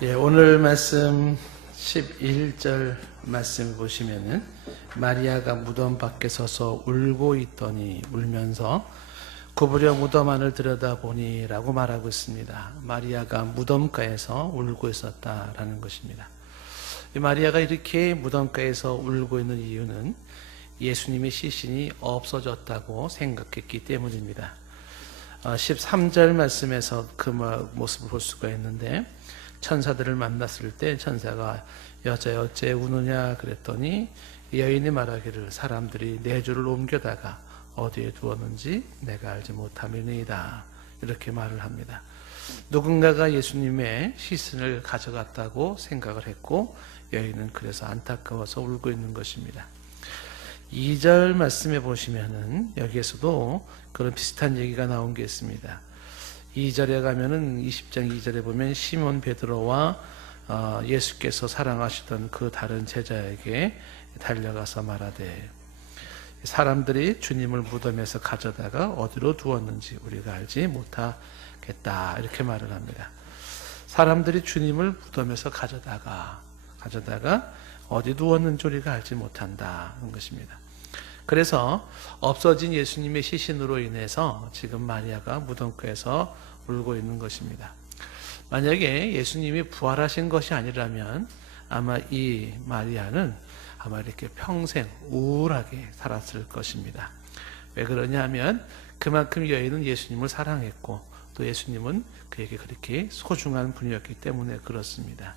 오늘 말씀 11절 말씀 보시면은 마리아가 무덤 밖에 서서 울고 있더니 울면서 구부려 무덤 안을 들여다보니 라고 말하고 있습니다. 마리아가 무덤가에서 울고 있었다라는 것입니다. 마리아가 이렇게 무덤가에서 울고 있는 이유는 예수님의 시신이 없어졌다고 생각했기 때문입니다. 13절 말씀에서 그 모습을 볼 수가 있는데, 천사들을 만났을 때 천사가 여자여 어째 우느냐 그랬더니 여인이 말하기를 사람들이 내 주를 옮겨다가 어디에 두었는지 내가 알지 못함이니이다, 이렇게 말을 합니다. 누군가가 예수님의 시신을 가져갔다고 생각을 했고 여인은 그래서 안타까워서 울고 있는 것입니다. 2절 말씀에 보시면은 여기에서도 그런 비슷한 얘기가 나온 게 있습니다. 2절에 가면은 20장 2절에 보면 시몬 베드로와 예수께서 사랑하시던 그 다른 제자에게 달려가서 말하되 사람들이 주님을 무덤에서 가져다가 어디로 두었는지 우리가 알지 못하겠다, 이렇게 말을 합니다. 사람들이 주님을 무덤에서 가져다가 어디 두었는지 우리가 알지 못한다는 것입니다. 그래서 없어진 예수님의 시신으로 인해서 지금 마리아가 무덤가에서 울고 있는 것입니다. 만약에 예수님이 부활하신 것이 아니라면 아마 이 마리아는 아마 이렇게 평생 우울하게 살았을 것입니다. 왜 그러냐 하면 그만큼 여인은 예수님을 사랑했고 또 예수님은 그에게 그렇게 소중한 분이었기 때문에 그렇습니다.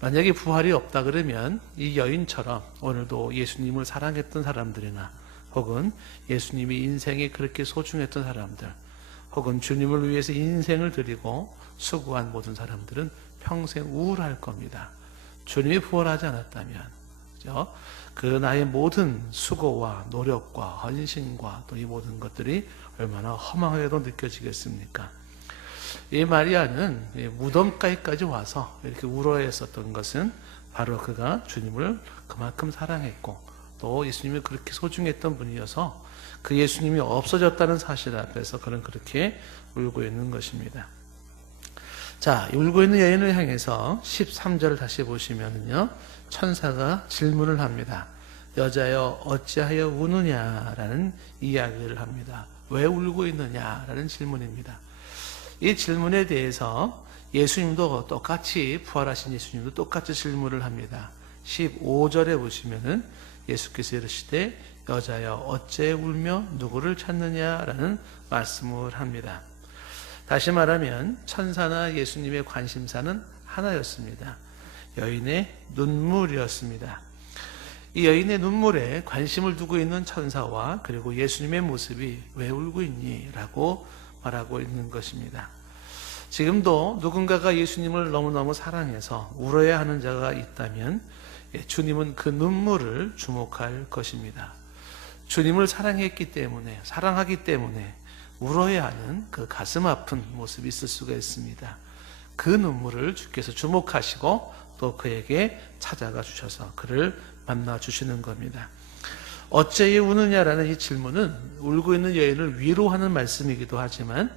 만약에 부활이 없다 그러면 이 여인처럼 오늘도 예수님을 사랑했던 사람들이나 혹은 예수님이 인생에 그렇게 소중했던 사람들 혹은 주님을 위해서 인생을 드리고 수고한 모든 사람들은 평생 우울할 겁니다. 주님이 부활하지 않았다면, 그죠? 그 나의 모든 수고와 노력과 헌신과 또 이 모든 것들이 얼마나 허망하게도 느껴지겠습니까? 이 마리아는 무덤가에까지 와서 이렇게 울어했었던 것은 바로 그가 주님을 그만큼 사랑했고 또 예수님이 그렇게 소중했던 분이어서 그 예수님이 없어졌다는 사실 앞에서 그는 그렇게 울고 있는 것입니다. 자, 울고 있는 여인을 향해서 13절을 다시 보시면요, 천사가 질문을 합니다. 여자여 어찌하여 우느냐라는 이야기를 합니다. 왜 울고 있느냐라는 질문입니다. 이 질문에 대해서 예수님도 똑같이, 부활하신 예수님도 똑같이 질문을 합니다. 15절에 보시면은 예수께서 이르시되 여자여 어째 울며 누구를 찾느냐라는 말씀을 합니다. 다시 말하면 천사나 예수님의 관심사는 하나였습니다. 여인의 눈물이었습니다. 이 여인의 눈물에 관심을 두고 있는 천사와 그리고 예수님의 모습이 왜 울고 있니? 라고 말하고 있는 것입니다. 지금도 누군가가 예수님을 너무너무 사랑해서 울어야 하는 자가 있다면 주님은 그 눈물을 주목할 것입니다. 주님을 사랑하기 때문에 울어야 하는 그 가슴 아픈 모습이 있을 수가 있습니다. 그 눈물을 주께서 주목하시고 또 그에게 찾아가 주셔서 그를 만나 주시는 겁니다. 어째 우느냐라는 이 질문은 울고 있는 여인을 위로하는 말씀이기도 하지만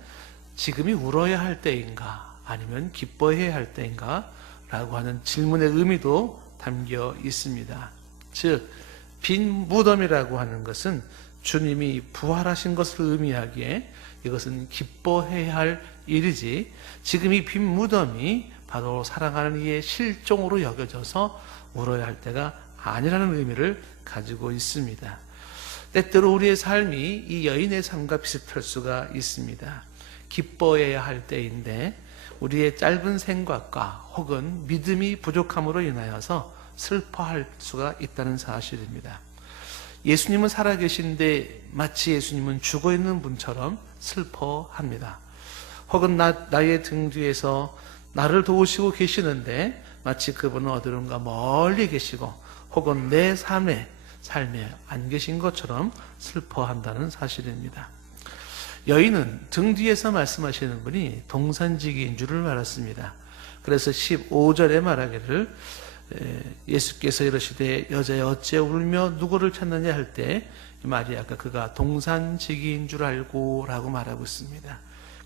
지금이 울어야 할 때인가 아니면 기뻐해야 할 때인가 라고 하는 질문의 의미도 담겨 있습니다. 즉 빈 무덤이라고 하는 것은 주님이 부활하신 것을 의미하기에 이것은 기뻐해야 할 일이지, 지금 이 빈 무덤이 바로 사랑하는 이의 실종으로 여겨져서 울어야 할 때가 아니라는 의미를 가지고 있습니다. 때때로 우리의 삶이 이 여인의 삶과 비슷할 수가 있습니다. 기뻐해야 할 때인데 우리의 짧은 생각과 혹은 믿음이 부족함으로 인하여서 슬퍼할 수가 있다는 사실입니다. 예수님은 살아계신데 마치 예수님은 죽어있는 분처럼 슬퍼합니다. 혹은 나의 등 뒤에서 나를 도우시고 계시는데 마치 그분은 어디론가 멀리 계시고 혹은 내 삶에 안 계신 것처럼 슬퍼한다는 사실입니다. 여인은 등 뒤에서 말씀하시는 분이 동산지기인 줄을 알았습니다. 그래서 15절에 말하기를 예수께서 이르시되 여자여 어찌 울며 누구를 찾느냐 할 때 마리아가 그가 동산지기인 줄 알고 라고 말하고 있습니다.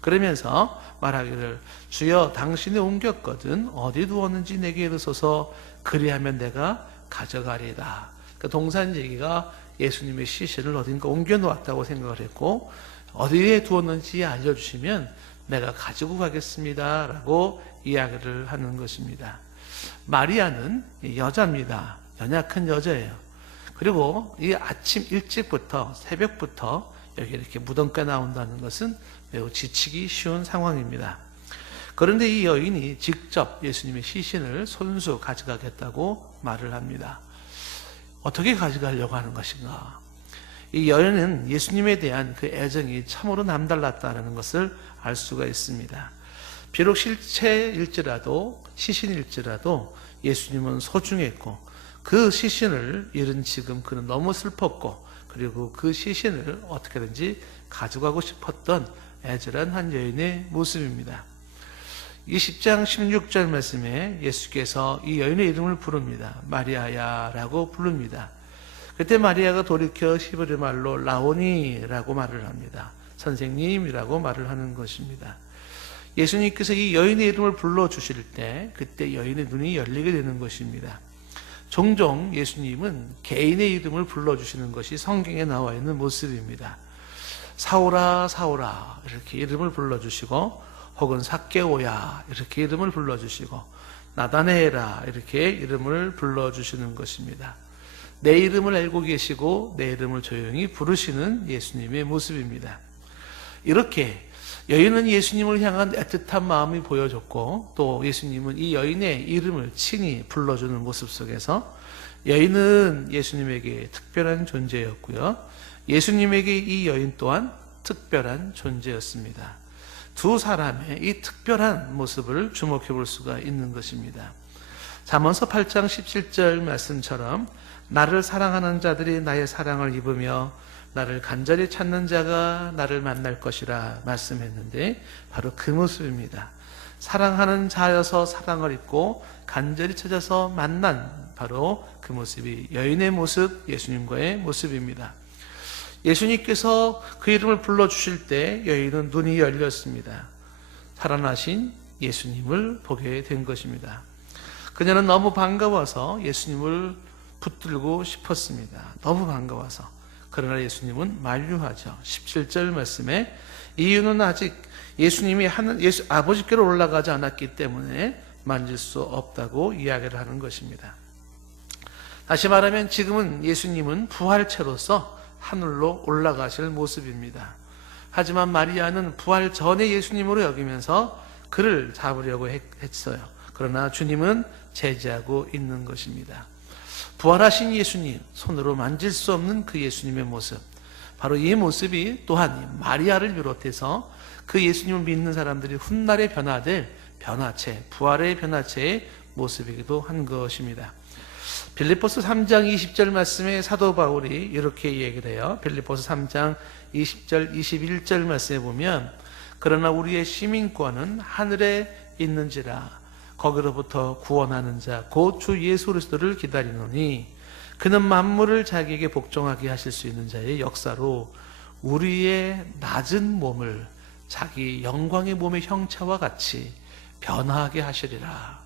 그러면서 말하기를 주여 당신이 옮겼거든 어디 두었는지 내게 이르소서 그리하면 내가 가져가리이다. 그 동산 얘기가 예수님의 시신을 어딘가 옮겨 놓았다고 생각을 했고 어디에 두었는지 알려주시면 내가 가지고 가겠습니다 라고 이야기를 하는 것입니다. 마리아는 여자입니다. 연약한 여자예요. 그리고 이 아침 일찍부터 새벽부터 여기 이렇게 무덤가에 나온다는 것은 매우 지치기 쉬운 상황입니다. 그런데 이 여인이 직접 예수님의 시신을 손수 가져가겠다고 말을 합니다. 어떻게 가져가려고 하는 것인가? 이 여인은 예수님에 대한 그 애정이 참으로 남달랐다는 것을 알 수가 있습니다. 비록 실체일지라도 시신일지라도 예수님은 소중했고 그 시신을 잃은 지금 그는 너무 슬펐고 그리고 그 시신을 어떻게든지 가져가고 싶었던 애절한 한 여인의 모습입니다. 20장 16절 말씀에 예수께서 이 여인의 이름을 부릅니다. 마리아야 라고 부릅니다. 그때 마리아가 돌이켜 히브리 말로 라오니라고 말을 합니다. 선생님이라고 말을 하는 것입니다. 예수님께서 이 여인의 이름을 불러주실 때 그때 여인의 눈이 열리게 되는 것입니다. 종종 예수님은 개인의 이름을 불러주시는 것이 성경에 나와 있는 모습입니다. 사오라 사오라 이렇게 이름을 불러주시고 혹은 삭개오야 이렇게 이름을 불러주시고 나다네라 이렇게 이름을 불러주시는 것입니다. 내 이름을 알고 계시고 내 이름을 조용히 부르시는 예수님의 모습입니다. 이렇게 여인은 예수님을 향한 애틋한 마음이 보여졌고 또 예수님은 이 여인의 이름을 친히 불러주는 모습 속에서 여인은 예수님에게 특별한 존재였고요. 예수님에게 이 여인 또한 특별한 존재였습니다. 두 사람의 이 특별한 모습을 주목해 볼 수가 있는 것입니다. 잠언서 8장 17절 말씀처럼 나를 사랑하는 자들이 나의 사랑을 입으며 나를 간절히 찾는 자가 나를 만날 것이라 말씀했는데 바로 그 모습입니다. 사랑하는 자여서 사랑을 입고 간절히 찾아서 만난 바로 그 모습이 여인의 모습, 예수님과의 모습입니다. 예수님께서 그 이름을 불러주실 때 여인은 눈이 열렸습니다. 살아나신 예수님을 보게 된 것입니다. 그녀는 너무 반가워서 예수님을 붙들고 싶었습니다. 너무 반가워서. 그러나 예수님은 만류하죠. 17절 말씀에 이유는 아직 예수님이 아버지께로 올라가지 않았기 때문에 만질 수 없다고 이야기를 하는 것입니다. 다시 말하면 지금은 예수님은 부활체로서 하늘로 올라가실 모습입니다. 하지만 마리아는 부활 전에 예수님으로 여기면서 그를 잡으려고 했어요. 그러나 주님은 제지하고 있는 것입니다. 부활하신 예수님, 손으로 만질 수 없는 그 예수님의 모습, 바로 이 모습이 또한 마리아를 비롯해서 그 예수님을 믿는 사람들이 훗날에 변화될 변화체, 부활의 변화체의 모습이기도 한 것입니다. 빌립보서 3장 20절 말씀에 사도 바울이 이렇게 얘기를 해요. 빌립보서 3장 20절 21절 말씀에 보면 그러나 우리의 시민권은 하늘에 있는지라 거기로부터 구원하는 자 곧 주 예수 그리스도를 기다리노니 그는 만물을 자기에게 복종하게 하실 수 있는 자의 역사로 우리의 낮은 몸을 자기 영광의 몸의 형체와 같이 변화하게 하시리라.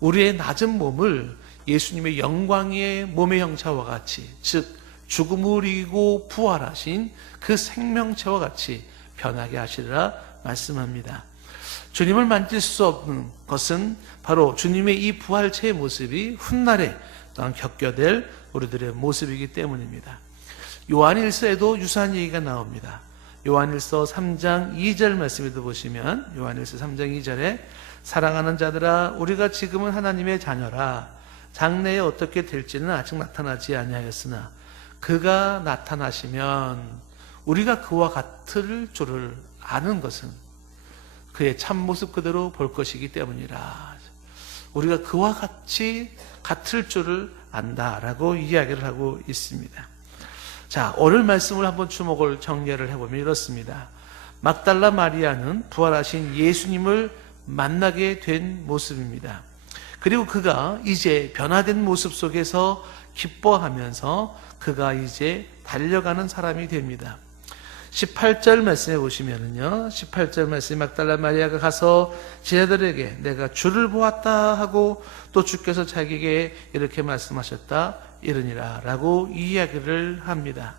우리의 낮은 몸을 예수님의 영광의 몸의 형체와 같이, 즉 죽음을 이기고 부활하신 그 생명체와 같이 변하게 하시리라 말씀합니다. 주님을 만질 수 없는 것은 바로 주님의 이 부활체의 모습이 훗날에 또한 겪게 우리들의 모습이기 때문입니다. 요한일서에도 유사한 얘기가 나옵니다. 요한일서 3장 2절 말씀에도 보시면 요한일서 3장 2절에 사랑하는 자들아 우리가 지금은 하나님의 자녀라 장래에 어떻게 될지는 아직 나타나지 아니하였으나 그가 나타나시면 우리가 그와 같을 줄을 아는 것은 그의 참모습 그대로 볼 것이기 때문이라. 우리가 그와 같을 줄을 안다라고 이야기를 하고 있습니다. 자, 오늘 말씀을 한번 주목을 정리를 해보면 이렇습니다. 막달라 마리아는 부활하신 예수님을 만나게 된 모습입니다. 그리고 그가 이제 변화된 모습 속에서 기뻐하면서 그가 이제 달려가는 사람이 됩니다. 18절 말씀에 보시면은요, 18절 말씀에 막달라 마리아가 가서 제자들에게 내가 주를 보았다 하고 또 주께서 자기에게 이렇게 말씀하셨다 이러니라 라고 이야기를 합니다.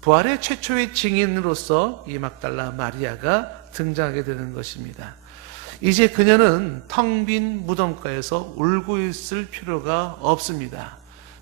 부활의 최초의 증인으로서 이 막달라 마리아가 등장하게 되는 것입니다. 이제 그녀는 텅 빈 무덤가에서 울고 있을 필요가 없습니다.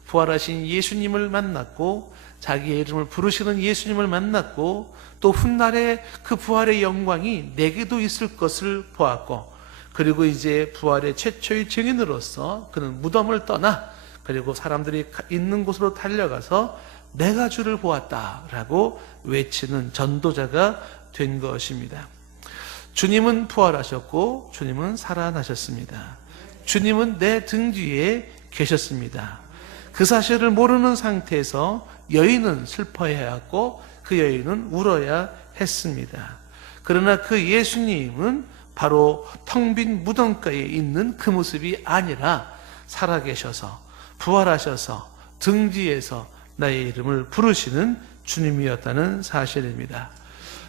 부활하신 예수님을 만났고 자기의 이름을 부르시는 예수님을 만났고 또 훗날에 그 부활의 영광이 내게도 있을 것을 보았고, 그리고 이제 부활의 최초의 증인으로서 그는 무덤을 떠나 그리고 사람들이 있는 곳으로 달려가서 내가 주를 보았다라고 외치는 전도자가 된 것입니다. 주님은 부활하셨고 주님은 살아나셨습니다. 주님은 내 등 뒤에 계셨습니다. 그 사실을 모르는 상태에서 여인은 슬퍼해야 했고 그 여인은 울어야 했습니다. 그러나 그 예수님은 바로 텅 빈 무덤가에 있는 그 모습이 아니라 살아계셔서 부활하셔서 등 뒤에서 나의 이름을 부르시는 주님이었다는 사실입니다.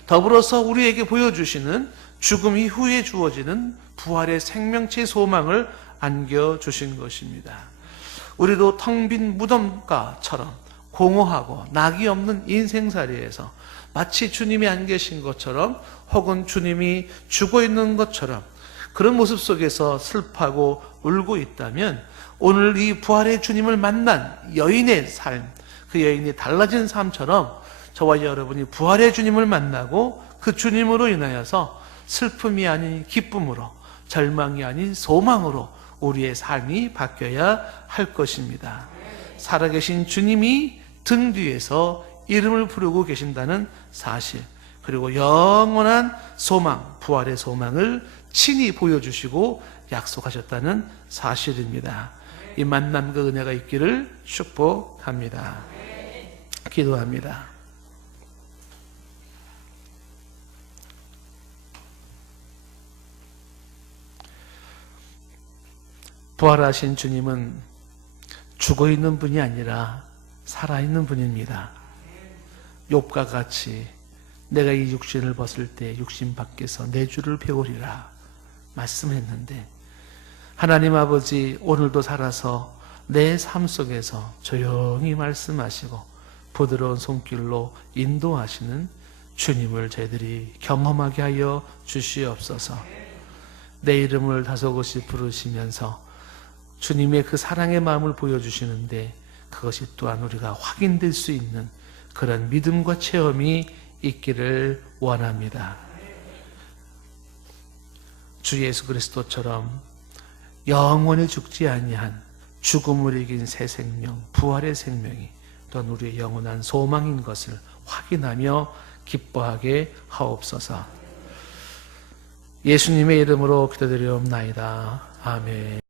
더불어서 우리에게 보여주시는 죽음 이후에 주어지는 부활의 생명체 소망을 안겨주신 것입니다. 우리도 텅 빈 무덤가처럼 공허하고 낙이 없는 인생살이에서 마치 주님이 안 계신 것처럼 혹은 주님이 죽어 있는 것처럼 그런 모습 속에서 슬퍼하고 울고 있다면 오늘 이 부활의 주님을 만난 여인의 삶, 그 여인이 달라진 삶처럼 저와 여러분이 부활의 주님을 만나고 그 주님으로 인하여서 슬픔이 아닌 기쁨으로, 절망이 아닌 소망으로 우리의 삶이 바뀌어야 할 것입니다. 살아계신 주님이 등 뒤에서 이름을 부르고 계신다는 사실, 그리고 영원한 소망, 부활의 소망을 친히 보여주시고 약속하셨다는 사실입니다. 이 만남과 은혜가 있기를 축복합니다. 기도합니다. 부활하신 주님은 죽어있는 분이 아니라 살아있는 분입니다. 욥과 같이 내가 이 육신을 벗을 때 육신 밖에서 내 주를 배우리라 말씀했는데, 하나님 아버지 오늘도 살아서 내 삶 속에서 조용히 말씀하시고 부드러운 손길로 인도하시는 주님을 저희들이 경험하게 하여 주시옵소서. 내 이름을 다소곳이 부르시면서 주님의 그 사랑의 마음을 보여주시는데 그것이 또한 우리가 확인될 수 있는 그런 믿음과 체험이 있기를 원합니다. 주 예수 그리스도처럼 영원히 죽지 아니한 죽음을 이긴 새 생명, 부활의 생명이 또한 우리의 영원한 소망인 것을 확인하며 기뻐하게 하옵소서. 예수님의 이름으로 기도드리옵나이다. 아멘.